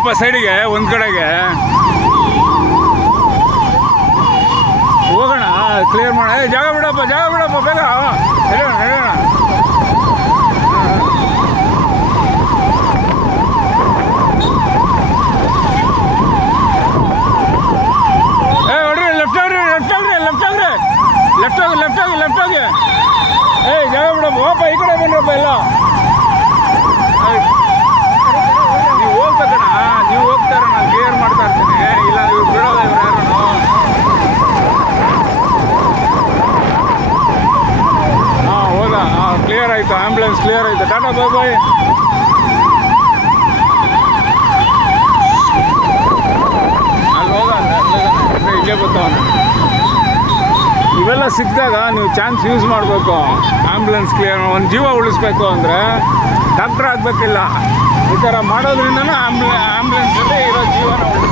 ಬಿಡಪ್ಪ ಸೈಡಿಗೆ ಒಂದು ಕಡೆಗೆ ಹೋಗೋಣ ಕ್ಲಿಯರ್ ಮಾಡೋಣ. ಜಾಗ ಬಿಡಪ್ಪ ಬೇಗ ನಡೆಯೋಣ. ಹೊಡ್ರಿ ಲೆಫ್ಟ್ ಹೋಗಿ ಜಾಗ ಬಿಡಪ್ಪ. ಹೋಗಪ್ಪ ಈ ಕಡೆ ಬನ್ನಿರಪ್ಪ ಎಲ್ಲ. ನೀವು ಹೋಗ್ಬೇಕಣ್ಣ, ನೀವು ಹೋಗ್ತಾರ ನಾನು ಕ್ಲಿಯರ್ ಮಾಡ್ತಾ ಇರ್ತೀನಿ. ಇಲ್ಲ ನೀವು ಬಿಡೋದ ಇವ್ರು ಯಾರು. ಹೋದ ಕ್ಲಿಯರ್ ಆಯ್ತು, ಆ್ಯಂಬುಲೆನ್ಸ್ ಕ್ಲಿಯರ್ ಆಯ್ತು. ಟಾಟಾ ಬಾಯ್. ಅಲ್ಲಿ ಹೋದ ಇಲ್ಲೇ ಬರ್ತಾವನ. ಇವೆಲ್ಲ ಸಿಕ್ಕಿದಾಗ ನೀವು ಚಾನ್ಸ್ ಯೂಸ್ ಮಾಡಬೇಕು. ಆ್ಯಂಬುಲೆನ್ಸ್ ಕ್ಲಿಯರ್ ಒಂದು ಜೀವ ಉಳಿಸ್ಬೇಕು ಅಂದರೆ ಡಾಕ್ಟ್ರ್ ಆಗಬೇಕಿಲ್ಲ. ಈ ಥರ ಮಾಡೋದ್ರಿಂದನೂ ಆ್ಯಂಬುಲೆನ್ಸಲ್ಲಿ ಇರೋ ಜೀವನ ಉಳಿಸ್ಬೇಕು.